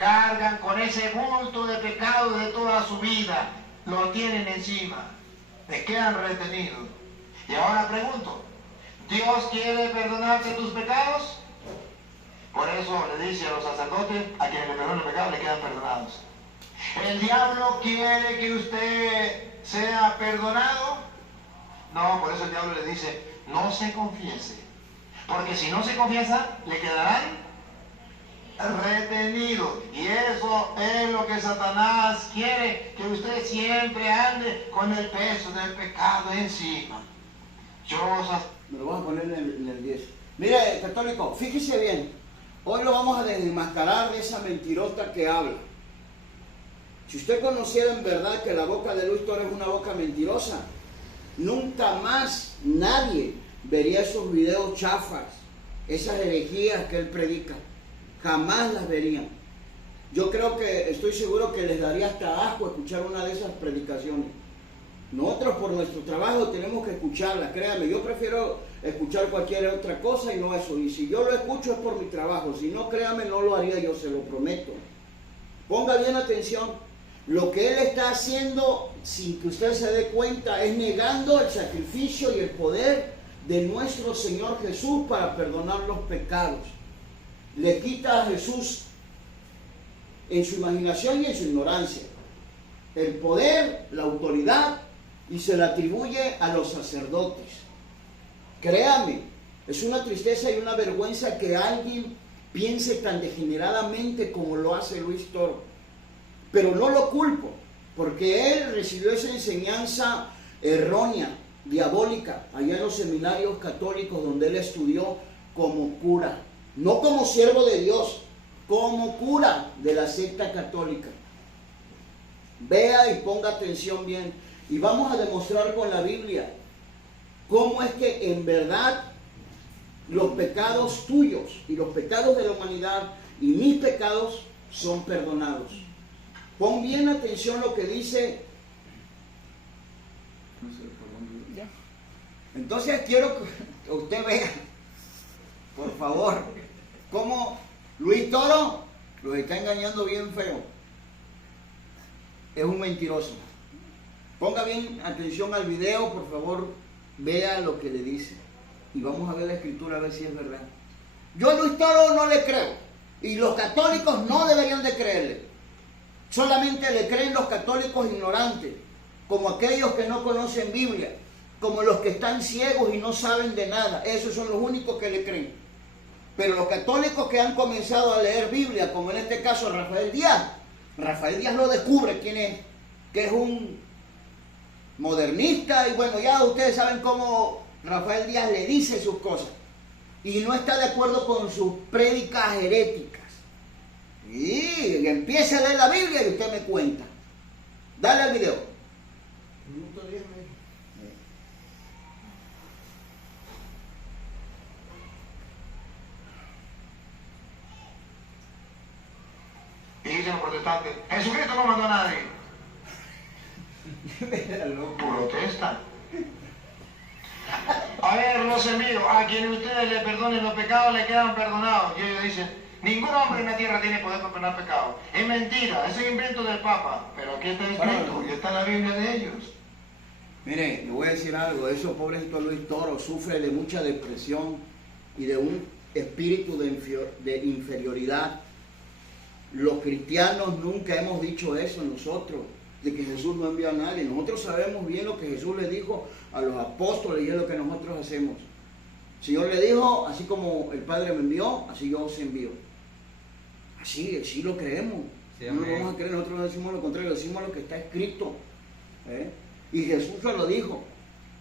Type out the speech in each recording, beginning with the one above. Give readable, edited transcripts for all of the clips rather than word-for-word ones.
cargan con ese bulto de pecado de toda su vida, lo tienen encima, te quedan retenidos. Y ahora pregunto, ¿Dios quiere perdonarte tus pecados? Por eso le dice a los sacerdotes, a quienes le perdonan los pecados, le quedan perdonados. ¿El diablo quiere que usted sea perdonado? No, por eso el diablo le dice, no se confiese, porque si no se confiesa, le quedarán retenidos. Y eso es lo que Satanás quiere, que usted siempre ande con el peso del pecado encima. Me lo vamos a poner en el 10. Mire, católico, fíjese bien. Hoy lo vamos a desmascarar de esa mentirota que habla. Si usted conociera en verdad que la boca de Luis Toro es una boca mentirosa, nunca más nadie vería esos videos chafas, esas herejías que él predica. Jamás las verían. Yo creo que, estoy seguro que les daría hasta asco escuchar una de esas predicaciones. Nosotros por nuestro trabajo tenemos que escucharlas, créanme, yo prefiero escuchar cualquier otra cosa y no eso. Y si yo lo escucho es por mi trabajo, si no, créanme, no lo haría yo, se lo prometo. Ponga bien atención, lo que él está haciendo, sin que usted se dé cuenta, es negando el sacrificio y el poder de nuestro Señor Jesús para perdonar los pecados. Le quita a Jesús, en su imaginación y en su ignorancia, el poder, la autoridad, y se la atribuye a los sacerdotes. Créame, es una tristeza y una vergüenza que alguien piense tan degeneradamente como lo hace Luis Toro. Pero no lo culpo, porque él recibió esa enseñanza errónea, diabólica, allá en los seminarios católicos donde él estudió como cura, no como siervo de Dios, como cura de la secta católica. Vea y ponga atención bien. Y vamos a demostrar con la Biblia cómo es que en verdad los pecados tuyos y los pecados de la humanidad y mis pecados son perdonados. Pon bien atención lo que dice. Entonces quiero que usted vea, por favor, cómo Luis Toro los está engañando bien feo. Es un mentiroso. Ponga bien atención al video, por favor, vea lo que le dice. Y vamos a ver la escritura a ver si es verdad. Yo a Luis Toro no le creo. Y los católicos no deberían de creerle. Solamente le creen los católicos ignorantes, como aquellos que no conocen Biblia, como los que están ciegos y no saben de nada. Esos son los únicos que le creen. Pero los católicos que han comenzado a leer Biblia, como en este caso Rafael Díaz lo descubre quién es, que es un modernista, y bueno, ya ustedes saben cómo Rafael Díaz le dice sus cosas, y no está de acuerdo con sus prédicas heréticas. Y empieza a leer la Biblia y usted me cuenta. Dale al video. Minuto 10, Y dicen los protestantes, Jesucristo no mandó a nadie. Protestan. A ver, los míos, a quienes ustedes le perdonen los pecados le quedan perdonados. Y ellos dicen, ningún hombre en la tierra tiene poder para perdonar pecados. Es mentira, ese es invento del Papa. Pero aquí está escrito, y está en la Biblia de ellos. Mire, le voy a decir algo, eso pobrecito Luis Toro sufre de mucha depresión y de un espíritu de inferioridad. Los cristianos nunca hemos dicho eso nosotros, de que Jesús no envió a nadie. Nosotros sabemos bien lo que Jesús le dijo a los apóstoles y es lo que nosotros hacemos. El Señor le dijo, así como el Padre me envió, así yo os envío. Así lo creemos. Sí, no lo vamos a creer, nosotros no decimos lo contrario, decimos lo que está escrito. Y Jesús se lo dijo,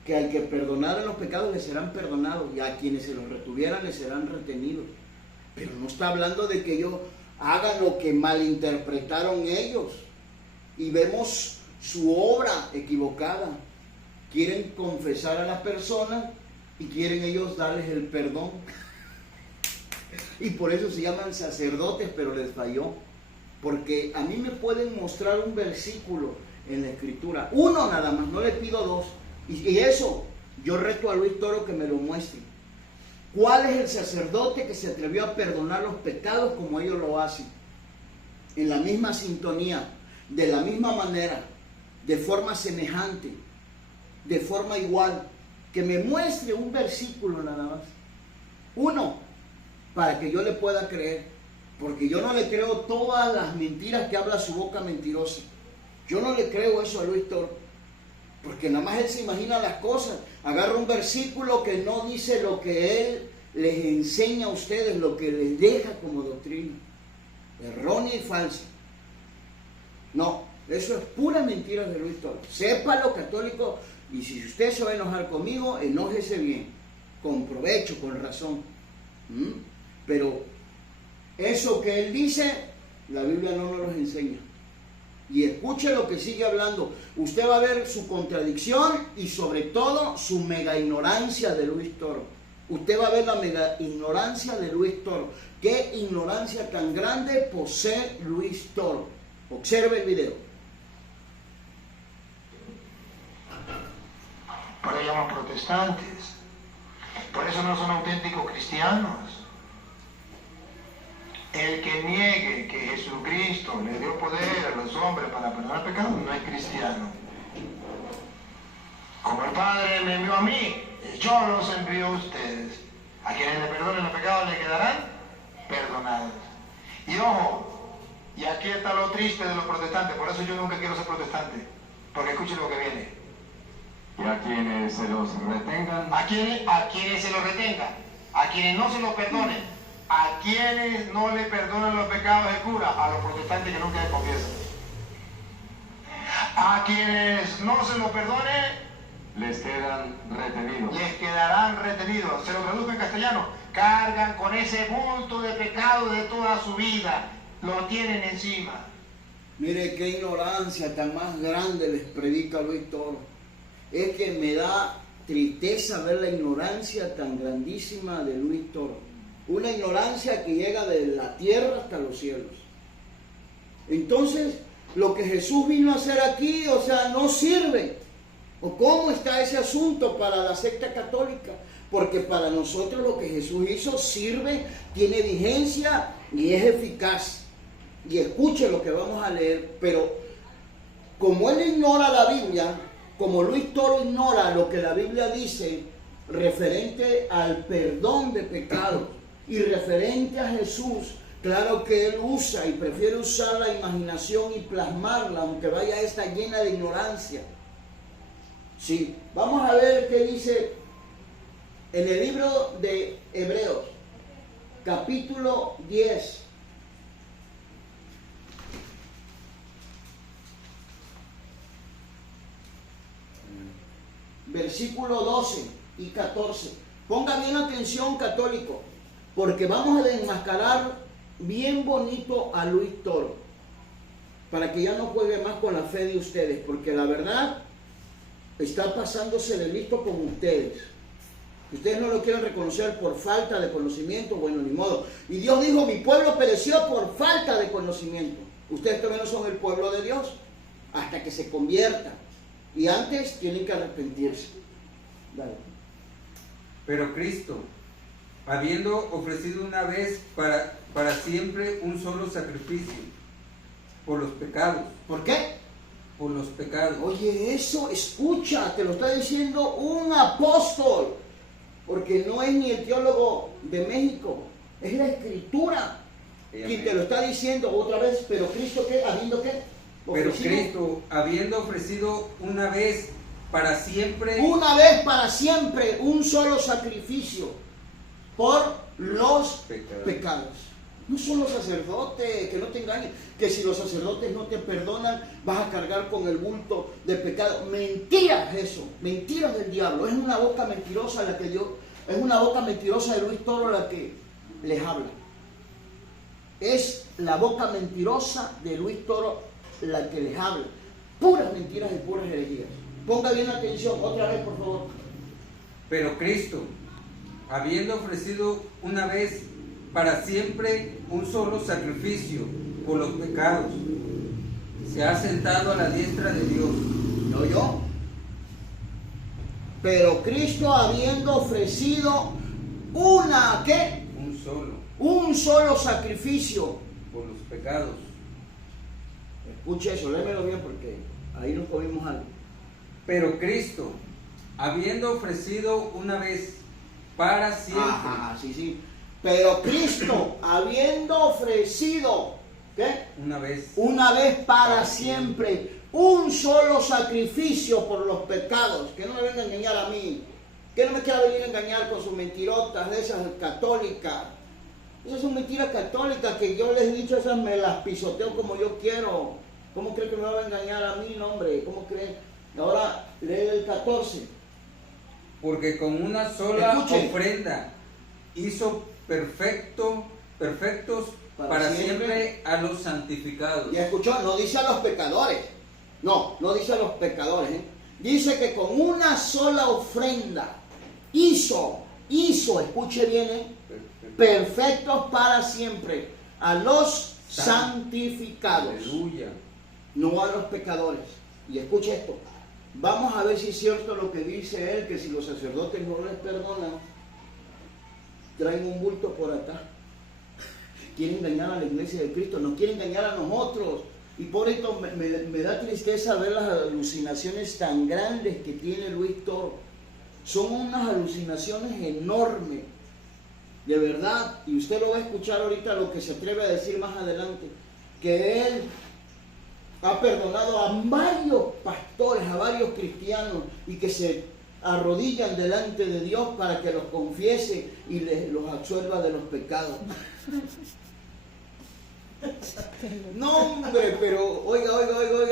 que al que perdonaran los pecados les serán perdonados y a quienes se los retuvieran les serán retenidos. Pero no está hablando de que ellos hagan lo que malinterpretaron ellos. Y vemos su obra equivocada. Quieren confesar a las personas y quieren ellos darles el perdón. Y por eso se llaman sacerdotes, pero les falló. Porque a mí me pueden mostrar un versículo en la escritura, uno nada más, no le pido dos. Y eso, yo reto a Luis Toro que me lo muestre. ¿Cuál es el sacerdote que se atrevió a perdonar los pecados como ellos lo hacen? en la misma sintonía, de la misma manera, de forma semejante, de forma igual, que me muestre un versículo nada más. Uno, para que yo le pueda creer, porque yo no le creo todas las mentiras que habla su boca mentirosa. Yo no le creo eso a Luis Toro, porque nada más él se imagina las cosas, agarra un versículo que no dice lo que él les enseña a ustedes, lo que les deja como doctrina, errónea y falsa. No, eso es pura mentira de Luis Toro. Sépalo, católico, y si usted se va a enojar conmigo, enójese bien, con provecho, con razón. Pero eso que él dice, la Biblia no nos lo enseña. Y escuche lo que sigue hablando. Usted va a ver su contradicción y sobre todo su mega ignorancia de Luis Toro. Usted va a ver la mega ignorancia de Luis Toro. ¿Qué ignorancia tan grande posee Luis Toro? Observe el video. Por eso llaman protestantes. Por eso no son auténticos cristianos. El que niegue que Jesucristo le dio poder a los hombres para perdonar pecados no es cristiano. Como el Padre me envió a mí, yo los envío a ustedes. A quienes le perdonen los pecados le quedarán perdonados. Y ojo, y aquí está lo triste de los protestantes, por eso yo nunca quiero ser protestante, porque escuchen lo que viene. Y a quienes se los retengan, A quienes se los retengan, a quienes no se los perdonen, a quienes no le perdonan los pecados de cura, a los protestantes que nunca le confiesan. A quienes no se los perdone, les quedan retenidos. les quedarán retenidos. Se lo traduzco en castellano. Cargan con ese bulto de pecado de toda su vida. Lo tienen encima. Mire qué ignorancia tan más grande les predica Luis Toro. Es que me da tristeza ver la ignorancia tan grandísima de Luis Toro. Una ignorancia que llega de la tierra hasta los cielos. Entonces, lo que Jesús vino a hacer aquí, o sea, no sirve. ¿O cómo está ese asunto para la secta católica? Porque para nosotros lo que Jesús hizo sirve, tiene vigencia y es eficaz. Y escuche lo que vamos a leer, pero como él ignora la Biblia, como Luis Toro ignora lo que la Biblia dice referente al perdón de pecados y referente a Jesús, claro que él usa y prefiere usar la imaginación y plasmarla, aunque vaya esta llena de ignorancia. Sí, vamos a ver qué dice en el libro de Hebreos, capítulo 10. Versículo 12 y 14. Ponga bien atención, católico, porque vamos a desenmascarar bien bonito a Luis Toro, para que ya no juegue más con la fe de ustedes, porque la verdad está pasándose de listo con ustedes. Ustedes no lo quieren reconocer por falta de conocimiento, bueno, ni modo. Y Dios dijo, mi pueblo pereció por falta de conocimiento. Ustedes también no son el pueblo de Dios, hasta que se conviertan. Y antes tienen que arrepentirse. Dale. Pero Cristo, habiendo ofrecido una vez para siempre un solo sacrificio por los pecados. ¿Por qué? Por los pecados. Oye, eso, escucha, te lo está diciendo un apóstol, porque no es ni el teólogo de México, es la Escritura quien te lo está diciendo otra vez. Pero Cristo, ¿qué? ¿Habiendo qué? Pero Cristo, habiendo ofrecido una vez para siempre un solo sacrificio por los pecados. No son los sacerdotes, que no te engañen, que si los sacerdotes no te perdonan, vas a cargar con el bulto de pecado. Mentiras eso, mentiras del diablo. Es una boca mentirosa la que Dios, es una boca mentirosa de Luis Toro la que les habla. Es la boca mentirosa de Luis Toro la que les habla. Puras mentiras y puras herejías. Ponga bien atención, otra vez por favor. Pero Cristo, habiendo ofrecido una vez para siempre un solo sacrificio por los pecados, se ha sentado a la diestra de Dios. ¿No yo? Pero Cristo, habiendo ofrecido ¿qué? Un solo Un solo sacrificio por los pecados, Escuche eso, léemelo bien porque ahí nos comimos algo. Pero Cristo, habiendo ofrecido una vez para siempre. Ajá, sí. Pero Cristo, habiendo ofrecido, ¿qué? Una vez para siempre, un solo sacrificio por los pecados. Que no me venga a engañar a mí. Que no me quiera venir a engañar con sus mentirotas de esas católicas. Esas son mentiras católicas que yo les he dicho, esas me las pisoteo como yo quiero. ¿Cómo cree que me va a engañar a mí, no, hombre? ¿Cómo cree? Ahora lee el 14. Porque con una sola Escuche. ofrenda hizo perfectos para siempre a los santificados. Ya escuchó, no dice a los pecadores. No dice a los pecadores. Dice que con una sola ofrenda hizo, escuche bien, perfectos para siempre a los santificados. Aleluya. No a los pecadores. Y escuche esto. Vamos a ver si es cierto lo que dice él, que si los sacerdotes no les perdonan, traen un bulto por acá. Quieren engañar a la iglesia de Cristo, nos quieren engañar a nosotros. Y por esto me da tristeza ver las alucinaciones tan grandes que tiene Luis Toro. Son unas alucinaciones enormes, de verdad. Y usted lo va a escuchar ahorita lo que se atreve a decir más adelante, que él ha perdonado a varios pastores, a varios cristianos, y que se arrodillan delante de Dios para que los confiese y los absuelva de los pecados. No, hombre, pero oiga,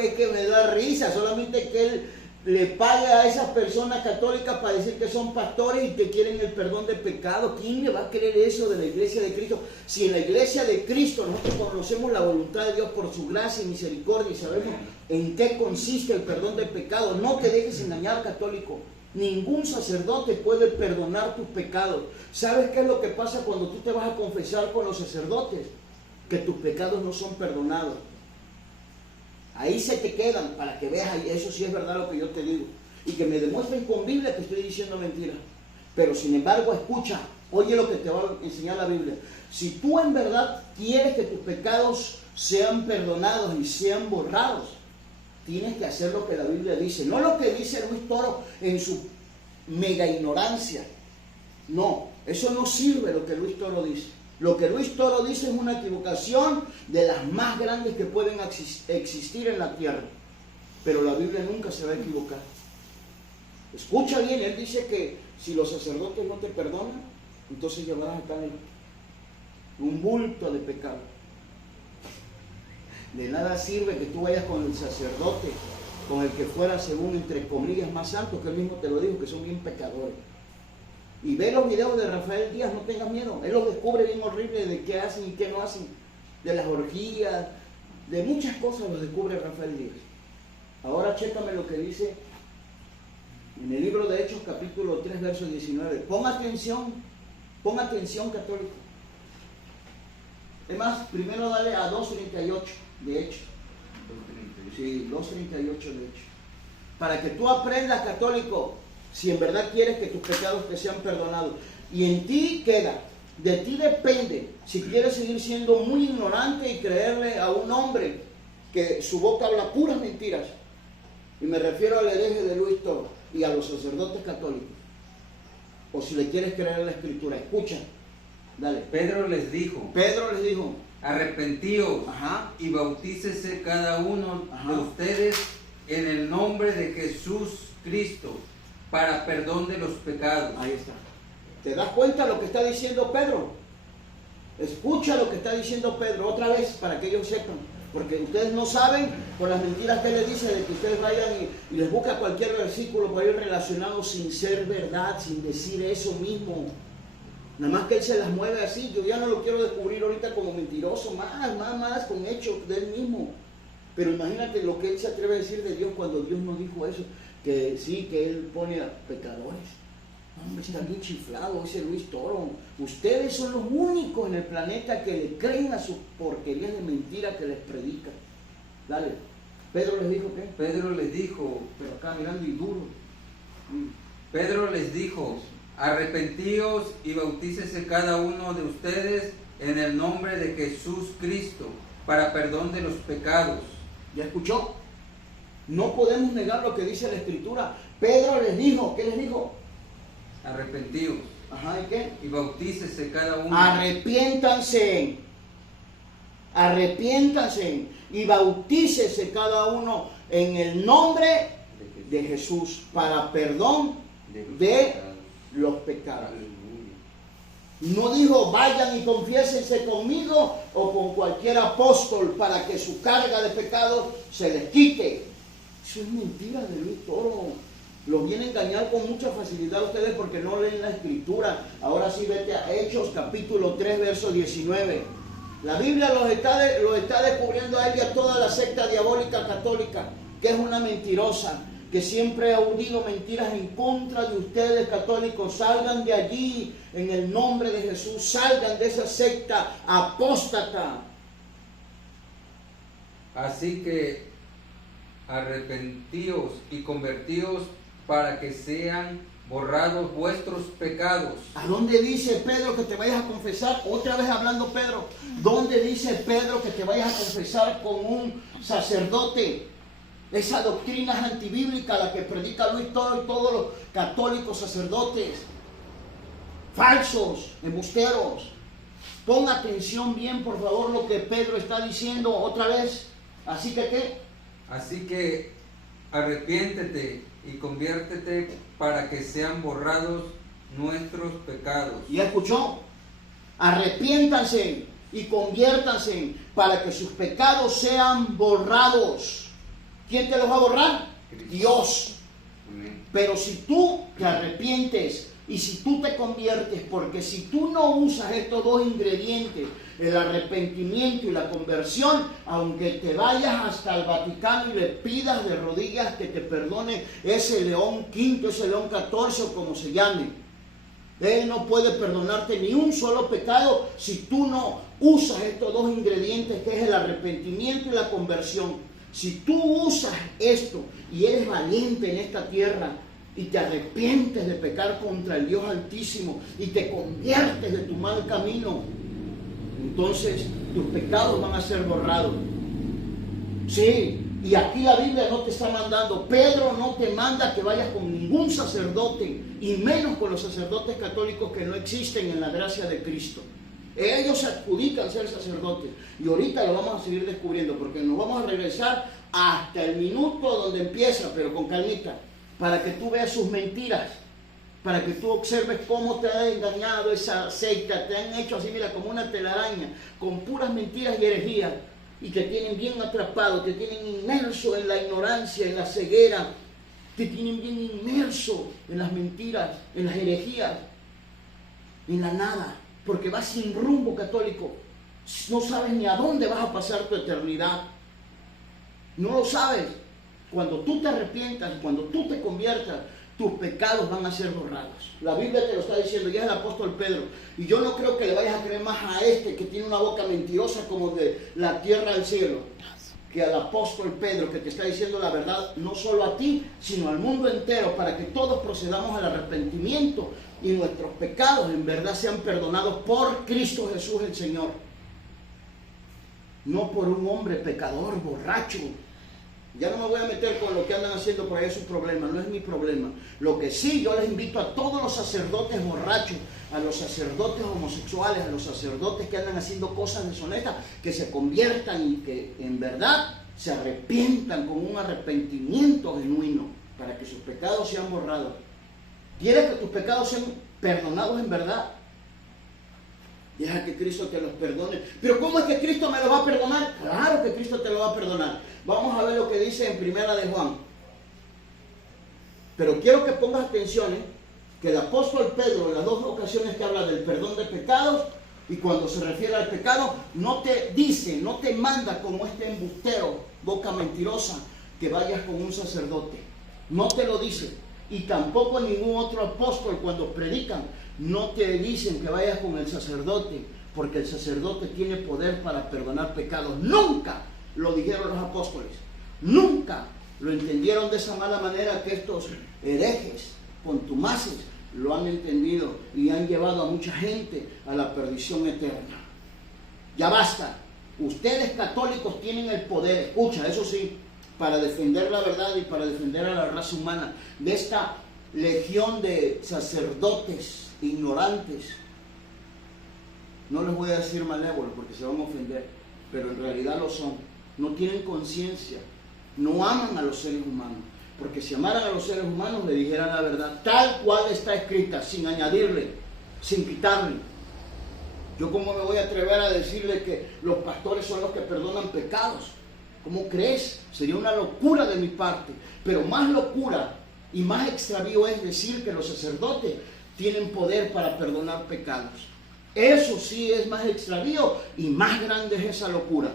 es que me da risa, solamente que él le pague a esas personas católicas para decir que son pastores y que quieren el perdón de pecado. ¿Quién le va a creer eso de la iglesia de Cristo? Si en la iglesia de Cristo nosotros conocemos la voluntad de Dios por su gracia y misericordia y sabemos en qué consiste el perdón de pecado, no te dejes engañar, católico. Ningún sacerdote puede perdonar tus pecados. ¿Sabes qué es lo que pasa cuando tú te vas a confesar con los sacerdotes? Que tus pecados no son perdonados. Ahí se te quedan para que veas, eso sí es verdad lo que yo te digo. Y que me demuestren con Biblia que estoy diciendo mentira. Pero sin embargo, escucha, oye lo que te va a enseñar la Biblia. Si tú en verdad quieres que tus pecados sean perdonados y sean borrados, tienes que hacer lo que la Biblia dice. No lo que dice Luis Toro en su mega ignorancia. No, eso no sirve lo que Luis Toro dice. Lo que Luis Toro dice es una equivocación de las más grandes que pueden existir en la tierra. Pero la Biblia nunca se va a equivocar. Escucha bien, él dice que si los sacerdotes no te perdonan, entonces llevarás acá un bulto de pecado. De nada sirve que tú vayas con el sacerdote, con el que fuera según entre comillas más santo, que él mismo te lo dijo, que son bien pecadores. Y ve los videos de Rafael Díaz, no tengas miedo. Él los descubre bien horrible de qué hacen y qué no hacen. De las orgías, de muchas cosas los descubre Rafael Díaz. Ahora chécame lo que dice en el libro de Hechos, capítulo 3, verso 19. Pon atención, católico. Es más, primero dale a 2.38 de Hechos. Sí, 2.38 de Hechos. Para que tú aprendas, católico, si en verdad quieres que tus pecados te sean perdonados. Y en ti queda, de ti depende, si quieres seguir siendo muy ignorante y creerle a un hombre que su boca habla puras mentiras. Y me refiero al hereje de Luis Toro y a los sacerdotes católicos. O si le quieres creer a la Escritura, escucha, dale. Pedro les dijo, arrepentíos y bautícese cada uno de ustedes en el nombre de Jesús Cristo, para perdón de los pecados. Ahí está. ¿Te das cuenta lo que está diciendo Pedro? Escucha lo que está diciendo Pedro otra vez para que ellos sepan. Porque ustedes no saben por las mentiras que él les dice de que ustedes vayan y les busca cualquier versículo por ahí relacionado sin ser verdad, sin decir eso mismo. Nada más que él se las mueve así. Yo ya no lo quiero descubrir ahorita como mentiroso, más con hechos de él mismo. Pero imagínate lo que él se atreve a decir de Dios cuando Dios no dijo eso. Que sí, que él pone a pecadores. Hombre, está bien chiflado ese Luis Toro. Ustedes son los únicos en el planeta que le creen a sus porquerías de mentira que les predica. Dale. ¿Pedro les dijo qué? Pedro les dijo, pero acá mirando y duro. Pedro les dijo, arrepentíos y bautícese cada uno de ustedes en el nombre de Jesús Cristo, para perdón de los pecados. ¿Ya escuchó? No podemos negar lo que dice la Escritura. Pedro les dijo, ¿qué les dijo? Arrepentíos Ajá, ¿y qué? y bautícese cada uno. Arrepiéntanse. Arrepiéntanse y bautícese cada uno en el nombre de Jesús para perdón de los pecados. No dijo vayan y confiésense conmigo o con cualquier apóstol para que su carga de pecados se les quite. Eso es mentira de Luis Toro. Los viene a engañar con mucha facilidad a ustedes porque no leen la Escritura. Ahora sí vete a Hechos capítulo 3 verso 19. La Biblia los está descubriendo a él y a toda la secta diabólica católica, que es una mentirosa, que siempre ha unido mentiras en contra de ustedes católicos. Salgan de allí en el nombre de Jesús, salgan de esa secta apóstata. Así que arrepentíos y convertíos para que sean borrados vuestros pecados. ¿A dónde dice Pedro que te vayas a confesar? Otra vez hablando Pedro. ¿Dónde dice Pedro que te vayas a confesar con un sacerdote? Esa doctrina es antibíblica, la que predica Luis Toro y todos los católicos sacerdotes. Falsos, embusteros. Pon atención bien, por favor, lo que Pedro está diciendo otra vez. Así que, ¿qué? Así que arrepiéntete y conviértete para que sean borrados nuestros pecados. ¿Ya escuchó? Arrepiéntanse y conviértanse para que sus pecados sean borrados. ¿Quién te los va a borrar? Dios. Pero si tú te arrepientes y si tú te conviertes, porque si tú no usas estos dos ingredientes, el arrepentimiento y la conversión, aunque te vayas hasta el Vaticano y le pidas de rodillas que te perdone ese León V, ese León XIV o como se llame, él no puede perdonarte ni un solo pecado si tú no usas estos dos ingredientes, que es el arrepentimiento y la conversión. Si tú usas esto y eres valiente en esta tierra y te arrepientes de pecar contra el Dios Altísimo y te conviertes de tu mal camino, entonces tus pecados van a ser borrados. Sí, y aquí la Biblia no te está mandando, Pedro no te manda que vayas con ningún sacerdote, y menos con los sacerdotes católicos que no existen en la gracia de Cristo. Ellos se adjudican ser sacerdotes, y ahorita lo vamos a seguir descubriendo, porque nos vamos a regresar hasta el minuto donde empieza, pero con calmita, para que tú veas sus mentiras, para que tú observes cómo te ha engañado esa secta. Te han hecho así, mira, como una telaraña, con puras mentiras y herejías, y te tienen bien atrapado, te tienen inmerso en la ignorancia, en la ceguera, te tienen bien inmerso en las mentiras, en las herejías, en la nada, porque vas sin rumbo, católico. No sabes ni a dónde vas a pasar tu eternidad. No lo sabes. Cuando tú te arrepientas, cuando tú te conviertas, tus pecados van a ser borrados. La Biblia te lo está diciendo, ya es el apóstol Pedro. Y yo no creo que le vayas a creer más a este que tiene una boca mentirosa como de la tierra al cielo, que al apóstol Pedro, que te está diciendo la verdad no solo a ti, sino al mundo entero, para que todos procedamos al arrepentimiento y nuestros pecados en verdad sean perdonados por Cristo Jesús el Señor. No por un hombre pecador, borracho. Ya no me voy a meter con lo que andan haciendo por ahí, es su problema, no es mi problema. Lo que sí, yo les invito a todos los sacerdotes borrachos, a los sacerdotes homosexuales, a los sacerdotes que andan haciendo cosas deshonestas, que se conviertan y que en verdad se arrepientan con un arrepentimiento genuino, para que sus pecados sean borrados. ¿Quieres que tus pecados sean perdonados en verdad? Deja que Cristo te los perdone. ¿Pero cómo es que Cristo me lo va a perdonar? Claro que Cristo te lo va a perdonar. Vamos a ver lo que dice en Primera de Juan. Pero quiero que pongas atención, que el apóstol Pedro, en las dos ocasiones que habla del perdón de pecados, y cuando se refiere al pecado, no te dice, no te manda como este embustero, boca mentirosa, que vayas con un sacerdote. No te lo dice. Y tampoco ningún otro apóstol, cuando predican, no te dicen que vayas con el sacerdote, porque el sacerdote tiene poder para perdonar pecados. Nunca lo dijeron los apóstoles. Nunca lo entendieron de esa mala manera que estos herejes, contumaces, lo han entendido y han llevado a mucha gente a la perdición eterna. Ya basta. Ustedes católicos tienen el poder, escucha, eso sí, para defender la verdad y para defender a la raza humana de esta legión de sacerdotes ignorantes. No les voy a decir malévolos porque se van a ofender, pero en realidad lo son. No tienen conciencia, no aman a los seres humanos, porque si amaran a los seres humanos le dijeran la verdad tal cual está escrita, sin añadirle, sin quitarle. Yo cómo me voy a atrever a decirle que los pastores son los que perdonan pecados. ¿Cómo crees? Sería una locura de mi parte. Pero más locura y más extravío es decir que los sacerdotes tienen poder para perdonar pecados. Eso sí es más extravío y más grande es esa locura.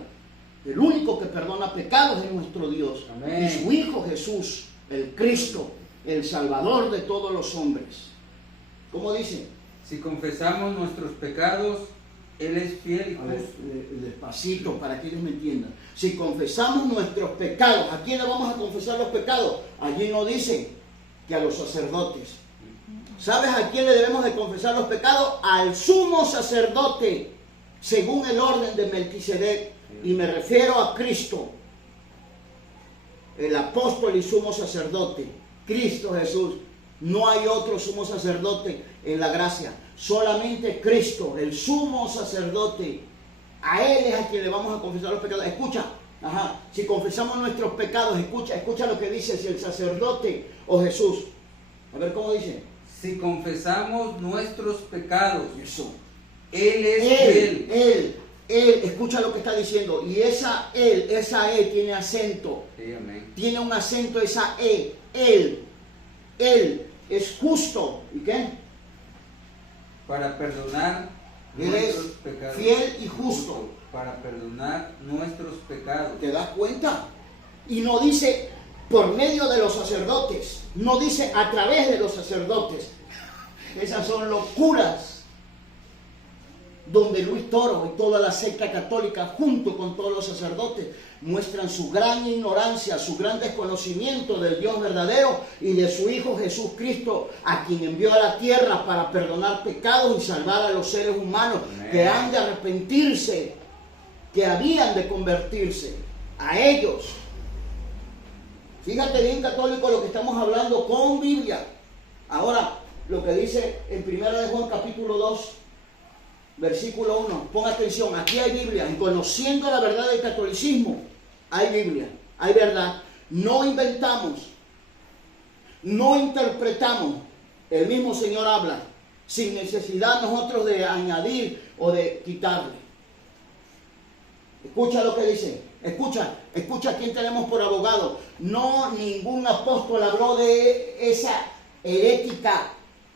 El único que perdona pecados es nuestro Dios. Amén. Y su Hijo Jesús, el Cristo, el Salvador de todos los hombres. ¿Cómo dice? Si confesamos nuestros pecados, Él es fiel y A ver, justo. despacito para que ellos me entiendan. Si confesamos nuestros pecados, ¿a quién le vamos a confesar los pecados? Allí no dice que a los sacerdotes. ¿Sabes a quién le debemos de confesar los pecados? Al sumo sacerdote, según el orden de Melquisedec. Y me refiero a Cristo, el apóstol y sumo sacerdote, Cristo Jesús. No hay otro sumo sacerdote en la gracia, solamente Cristo, el sumo sacerdote. A Él es a quien le vamos a confesar los pecados. Escucha, si confesamos nuestros pecados, escucha lo que dice, si el sacerdote o Jesús. A ver cómo dice. Si confesamos nuestros pecados, Eso. Él es fiel. Él, escucha lo que está diciendo. Y esa E tiene acento. Sí, amén. Tiene un acento esa E. Él es justo. ¿Y qué? Para perdonar Él es nuestros pecados. fiel y justo. Para perdonar nuestros pecados. ¿Te das cuenta? Y no dice por medio de los sacerdotes. No dice a través de los sacerdotes. Esas son locuras. Donde Luis Toro y toda la secta católica, junto con todos los sacerdotes, muestran su gran ignorancia, su gran desconocimiento del Dios verdadero y de su Hijo Jesucristo, a quien envió a la tierra para perdonar pecados y salvar a los seres humanos. Amén. Que han de arrepentirse, que habían de convertirse, a ellos. Fíjate bien, católico, lo que estamos hablando con Biblia. Ahora, lo que dice en 1 de Juan capítulo 2, versículo 1, pon atención, aquí hay Biblia, en conociendo la verdad del catolicismo, hay Biblia, hay verdad, no inventamos, no interpretamos, el mismo Señor habla, sin necesidad nosotros de añadir o de quitarle. Escucha lo que dice, escucha a quién tenemos por abogado. No, ningún apóstol habló de esa herética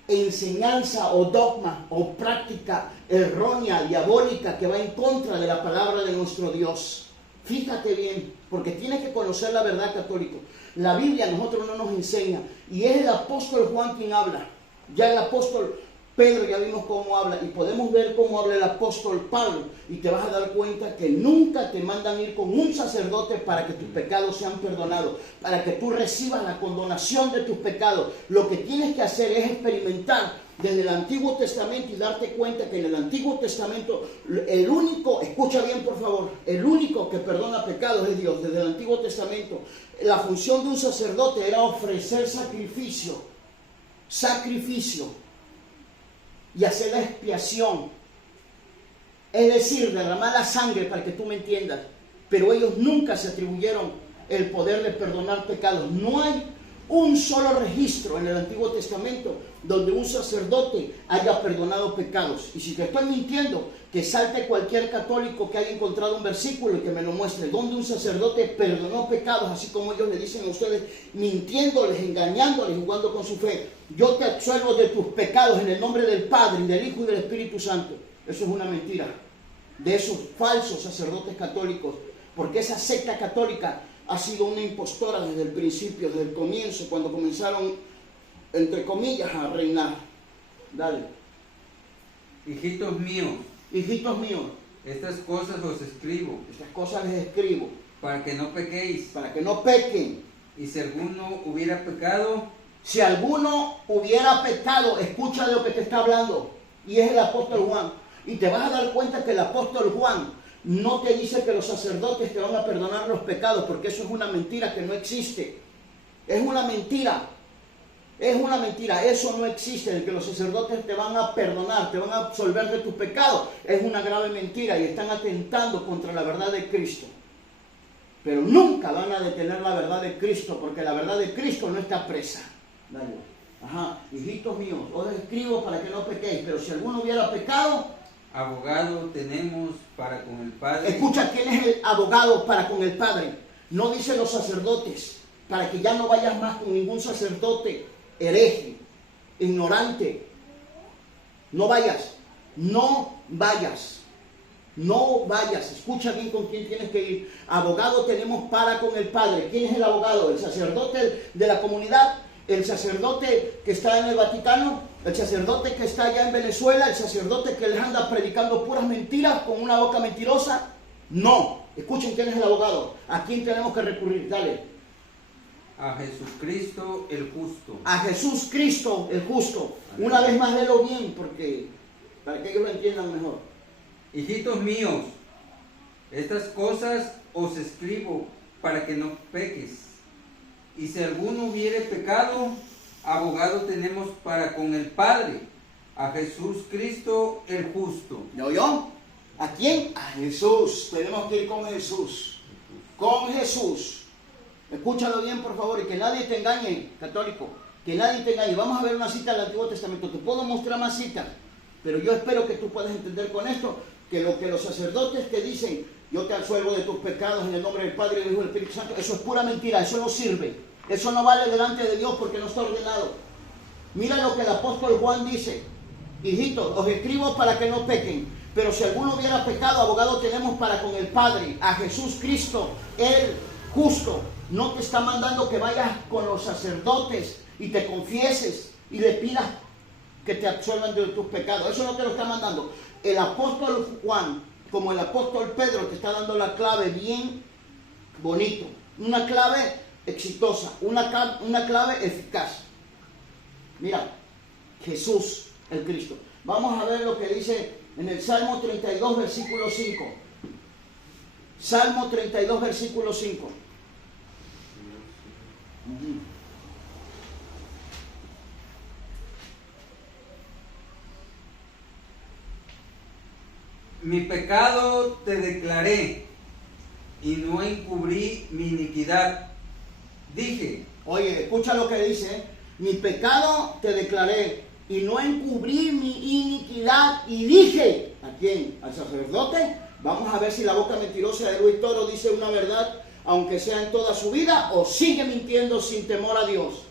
enseñanza o dogma o práctica errónea, diabólica, que va en contra de la palabra de nuestro Dios. Fíjate bien, porque tienes que conocer la verdad, católico. La Biblia a nosotros no nos enseña, y es el apóstol Juan quien habla. Ya el apóstol Pedro ya vimos cómo habla, y podemos ver cómo habla el apóstol Pablo, y te vas a dar cuenta que nunca te mandan ir con un sacerdote para que tus pecados sean perdonados, para que tú recibas la condonación de tus pecados. Lo que tienes que hacer es experimentar desde el Antiguo Testamento y darte cuenta que en el Antiguo Testamento el único, escucha bien por favor, el único que perdona pecados es Dios. Desde el Antiguo Testamento la función de un sacerdote era ofrecer sacrificio y hacer la expiación, es decir, derramar la sangre, para que tú me entiendas. Pero ellos nunca se atribuyeron el poder de perdonar pecados. No hay un solo registro en el Antiguo Testamento donde un sacerdote haya perdonado pecados. Y si te estoy mintiendo, que salte cualquier católico que haya encontrado un versículo y que me lo muestre donde un sacerdote perdonó pecados, así como ellos le dicen a ustedes, mintiéndoles, engañándoles, jugando con su fe. Yo te absuelvo de tus pecados en el nombre del Padre, y del Hijo y del Espíritu Santo. Eso es una mentira de esos falsos sacerdotes católicos, porque esa secta católica ha sido una impostora desde el principio, desde el comienzo, cuando comenzaron, entre comillas, a reinar. Dale. Hijitos míos, estas cosas os escribo, les escribo, para que no pequéis. para que no pequen. Y si alguno hubiera pecado, Si alguno hubiera pecado, escucha de lo que te está hablando, y es el apóstol Juan. Y te vas a dar cuenta que el apóstol Juan no te dice que los sacerdotes te van a perdonar los pecados, porque eso es una mentira que no existe. Es una mentira. Es una mentira, eso no existe, el que los sacerdotes te van a perdonar, te van a absolver de tus pecados. Es una grave mentira y están atentando contra la verdad de Cristo. Pero nunca van a detener la verdad de Cristo, porque la verdad de Cristo no está presa. Dale. Ajá, hijitos míos, os escribo para que no pequéis, pero si alguno hubiera pecado, abogado tenemos para con el Padre. Escucha, ¿quién es el abogado para con el Padre? No dice los sacerdotes, para que ya no vayas más con ningún sacerdote hereje, ignorante. No vayas, no vayas, no vayas. Escucha bien con quién tienes que ir. Abogado tenemos para con el Padre. ¿Quién es el abogado? El sacerdote de la comunidad, el sacerdote que está en el Vaticano, el sacerdote que está allá en Venezuela, el sacerdote que les anda predicando puras mentiras con una boca mentirosa. No. Escuchen quién es el abogado. ¿A quién tenemos que recurrir? Dale. A Jesucristo el justo. A Jesús Cristo el justo. Una vez más léelo bien, porque para que ellos lo entiendan mejor. Hijitos míos, estas cosas os escribo para que no peques. Y si alguno hubiere pecado, abogado tenemos para con el Padre, a Jesús Cristo el justo. ¿Ya oyó? ¿A quién? A Jesús. Tenemos que ir con Jesús. Con Jesús. Escúchalo bien, por favor, y que nadie te engañe, católico. Que nadie te engañe. Vamos a ver una cita del Antiguo Testamento. Te puedo mostrar más citas, pero yo espero que tú puedas entender con esto que lo que los sacerdotes te dicen, yo te absuelvo de tus pecados en el nombre del Padre, del Hijo y del Espíritu Santo, eso es pura mentira, eso no sirve. Eso no vale delante de Dios porque no está ordenado. Mira lo que el apóstol Juan dice. Hijitos, os escribo para que no pequen. Pero si alguno hubiera pecado, abogado tenemos para con el Padre, a Jesús Cristo, el justo. No te está mandando que vayas con los sacerdotes y te confieses y le pidas que te absuelvan de tus pecados. Eso no te lo está mandando. El apóstol Juan, como el apóstol Pedro, te está dando la clave bien bonito. Una clave exitosa, una clave eficaz. Mira, Jesús el Cristo. Vamos a ver lo que dice en el Salmo 32, versículo 5. Salmo 32, versículo 5. Mi pecado te declaré y no encubrí mi iniquidad. Dije. Oye, escucha lo que dice. Mi pecado te declaré y no encubrí mi iniquidad. Y dije, ¿a quién? ¿Al sacerdote? Vamos a ver si la boca mentirosa de Luis Toro dice una verdad, aunque sea en toda su vida, o sigue mintiendo sin temor a Dios.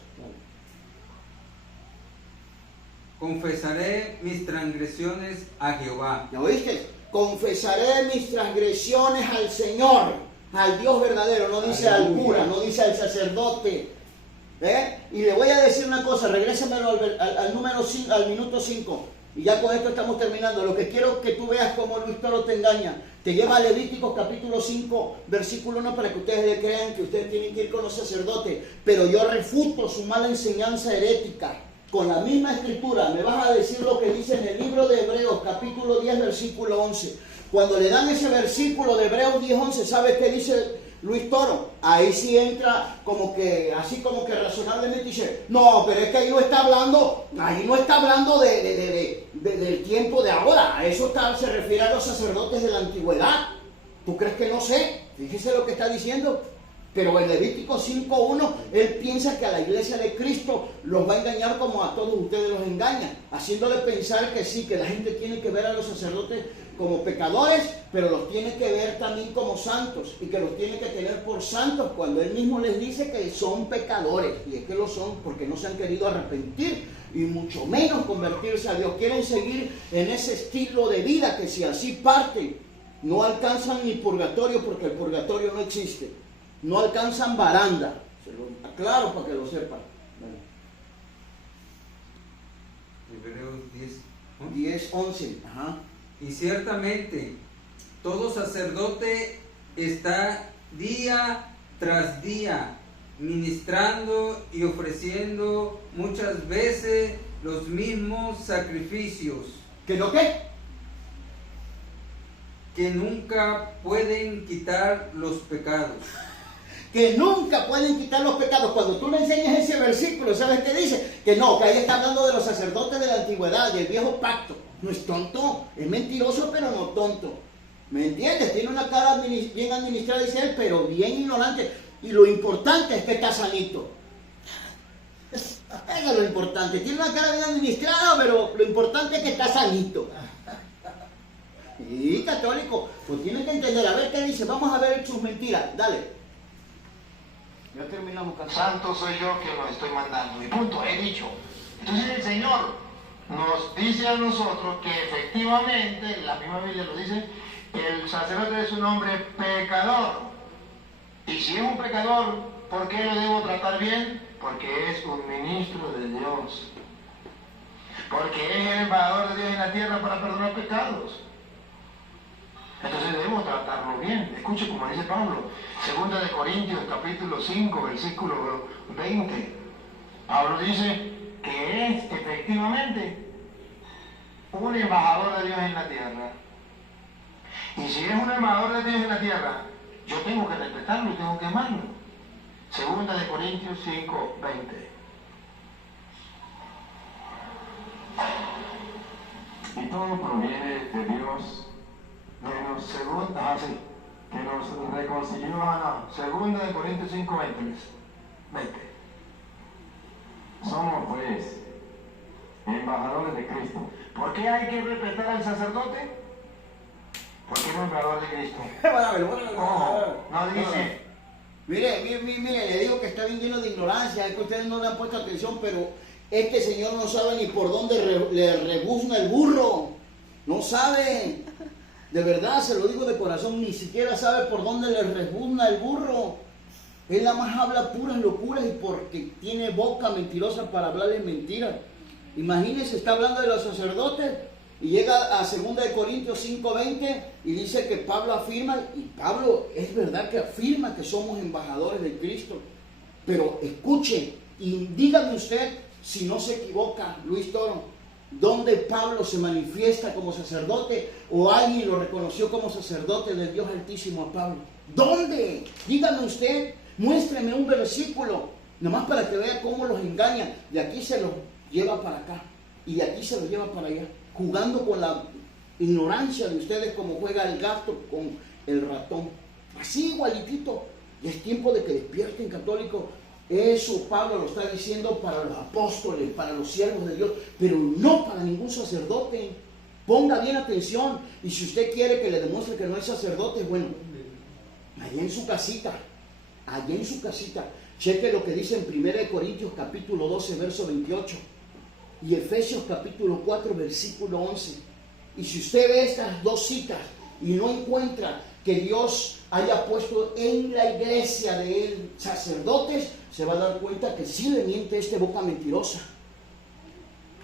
Confesaré mis transgresiones a Jehová. ¿Ya oíste? Confesaré mis transgresiones al Señor, al Dios verdadero. No dice al cura, no dice al sacerdote. Y le voy a decir una cosa, regrésamelo al minuto 5. Y ya con esto estamos terminando. Lo que quiero que tú veas cómo Luis Toro te engaña. Te lleva a Levíticos capítulo 5, versículo 1, para que ustedes le crean que ustedes tienen que ir con los sacerdotes. Pero yo refuto su mala enseñanza herética. Con la misma escritura, me vas a decir lo que dice en el libro de Hebreos, capítulo 10, versículo 11. Cuando le dan ese versículo de Hebreos 10, 11, ¿sabes qué dice Luis Toro? Ahí sí entra así como que razonablemente dice, no, pero es que ahí no está hablando del tiempo de ahora. Eso se refiere a los sacerdotes de la antigüedad. ¿Tú crees que no sé? Fíjese lo que está diciendo. Pero en Levítico 5.1, él piensa que a la iglesia de Cristo los va a engañar como a todos ustedes los engañan, haciéndole pensar que sí, que la gente tiene que ver a los sacerdotes como pecadores, pero los tiene que ver también como santos, y que los tiene que tener por santos, cuando él mismo les dice que son pecadores, y es que lo son porque no se han querido arrepentir, y mucho menos convertirse a Dios. Quieren seguir en ese estilo de vida que si así parten, no alcanzan ni purgatorio, porque el purgatorio no existe. No alcanzan baranda. Se lo aclaro para que lo sepan. Hebreos 10, 11. Ajá. Y ciertamente todo sacerdote está día tras día ministrando y ofreciendo muchas veces los mismos sacrificios. ¿Qué lo qué? que nunca pueden quitar los pecados. Que nunca pueden quitar los pecados. Cuando tú le enseñas ese versículo, ¿sabes qué dice? Que no, que ahí está hablando de los sacerdotes de la antigüedad, del viejo pacto. No es tonto, es mentiroso, pero no tonto. ¿Me entiendes? Tiene una cara bien administrada, dice él, pero bien ignorante. Y lo importante es que está sanito. Eso es lo importante. Tiene una cara bien administrada, pero lo importante es que está sanito. Y católico, pues tiene que entender. A ver qué dice. Vamos a ver sus mentiras. Dale. Ya terminamos, Santo soy yo que los estoy mandando. Y punto, he dicho. Entonces el Señor nos dice a nosotros que efectivamente, la misma Biblia lo dice, el sacerdote es un hombre pecador. Y si es un pecador, ¿por qué lo debo tratar bien? Porque es un ministro de Dios. Porque es el embajador de Dios en la tierra para perdonar pecados. Entonces debemos tratarlo bien. Escuche como dice Pablo, 2 Corintios capítulo 5, versículo 20. Pablo dice que es efectivamente un embajador de Dios en la tierra. Y si es un embajador de Dios en la tierra, yo tengo que respetarlo y tengo que amarlo. 2 Corintios 5, 20. Y todo proviene de Dios, que nos reconcilió. Segunda de Corintios 5, 20. Somos pues embajadores de Cristo. ¿Por qué hay que respetar al sacerdote? Porque es un embajador de Cristo. No dice. Mire, le digo que está bien lleno de ignorancia, es que ustedes no le han puesto atención, pero este señor no sabe ni por dónde le rebuzna el burro. No sabe. De verdad, se lo digo de corazón, ni siquiera sabe por dónde le rebuzna el burro. Él nada más habla puras locuras y porque tiene boca mentirosa para hablarle mentiras. Imagínense, está hablando de los sacerdotes y llega a 2 Corintios 5:20 y dice que Pablo afirma, y Pablo es verdad que afirma que somos embajadores de Cristo. Pero escuche y dígame usted si no se equivoca, Luis Toro, ¿dónde Pablo se manifiesta como sacerdote o alguien lo reconoció como sacerdote del Dios Altísimo a Pablo? ¿Dónde? Dígame usted, muéstreme un versículo, nomás para que vea cómo los engañan. De aquí se los lleva para acá y de aquí se los lleva para allá, jugando con la ignorancia de ustedes como juega el gato con el ratón. Así igualitito. Y es tiempo de que despierten, católicos. Eso Pablo lo está diciendo para los apóstoles, para los siervos de Dios, pero no para ningún sacerdote. Ponga bien atención, y si usted quiere que le demuestre que no es sacerdote, bueno, allá en su casita, cheque lo que dice en 1 Corintios capítulo 12, verso 28, y Efesios capítulo 4, versículo 11. Y si usted ve estas dos citas y no encuentra que Dios haya puesto en la iglesia de él sacerdotes, se va a dar cuenta que sí le miente este boca mentirosa.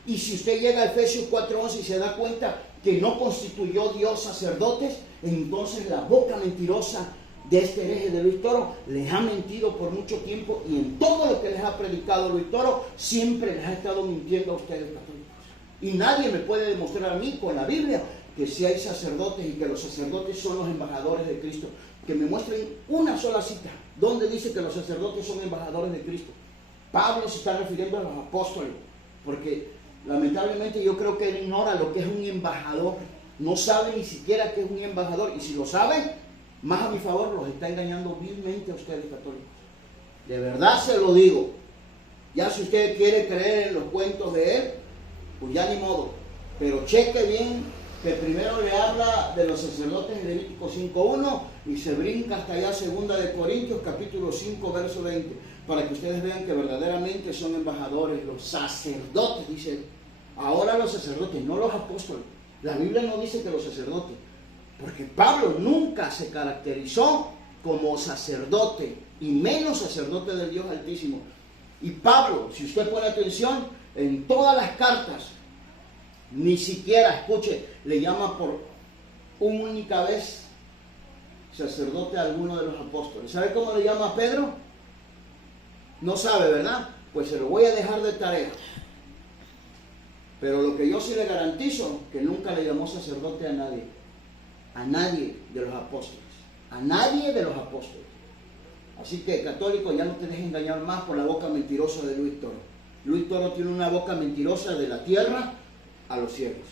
Y si usted llega a Efesios 4:11 y se da cuenta que no constituyó Dios sacerdotes, entonces la boca mentirosa de este hereje de Luis Toro les ha mentido por mucho tiempo, y en todo lo que les ha predicado Luis Toro siempre les ha estado mintiendo a ustedes, católicos. Y nadie me puede demostrar a mí con la Biblia que si hay sacerdotes y que los sacerdotes son los embajadores de Cristo. Que me muestren una sola cita donde dice que los sacerdotes son embajadores de Cristo. Pablo se está refiriendo a los apóstoles, porque lamentablemente yo creo que él ignora lo que es un embajador. No sabe ni siquiera qué es un embajador, y si lo sabe, más a mi favor, los está engañando vilmente a ustedes, católicos. De verdad se lo digo. Ya si usted quiere creer en los cuentos de él, pues ya ni modo. Pero cheque bien que primero le habla de los sacerdotes en Levítico 5:1 y se brinca hasta allá 2 Corintios capítulo 5, verso 20, para que ustedes vean que verdaderamente son embajadores, los sacerdotes, dice él. Ahora los sacerdotes, no los apóstoles. La Biblia no dice que los sacerdotes, porque Pablo nunca se caracterizó como sacerdote, y menos sacerdote del Dios Altísimo. Y Pablo, si usted pone atención, en todas las cartas, ni siquiera, escuche, le llama por única vez sacerdote a alguno de los apóstoles. ¿Sabe cómo le llama a Pedro? No sabe, ¿verdad? Pues se lo voy a dejar de tarea. Pero lo que yo sí le garantizo, que nunca le llamó sacerdote a nadie. A nadie de los apóstoles. A nadie de los apóstoles. Así que, católico, ya no te dejes engañar más por la boca mentirosa de Luis Toro. Luis Toro tiene una boca mentirosa de la tierra a los cielos.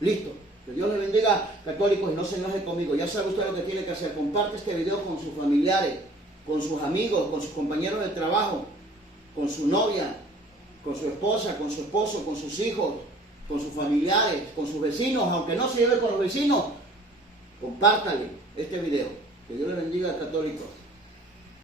Listo. Que Dios le bendiga, católicos, y no se enoje conmigo. Ya sabe usted lo que tiene que hacer. Comparte este video con sus familiares, con sus amigos, con sus compañeros de trabajo, con su novia, con su esposa, con su esposo, con sus hijos, con sus familiares, con sus vecinos. Aunque no se lleve con los vecinos, compártale este video. Que Dios le bendiga, católicos.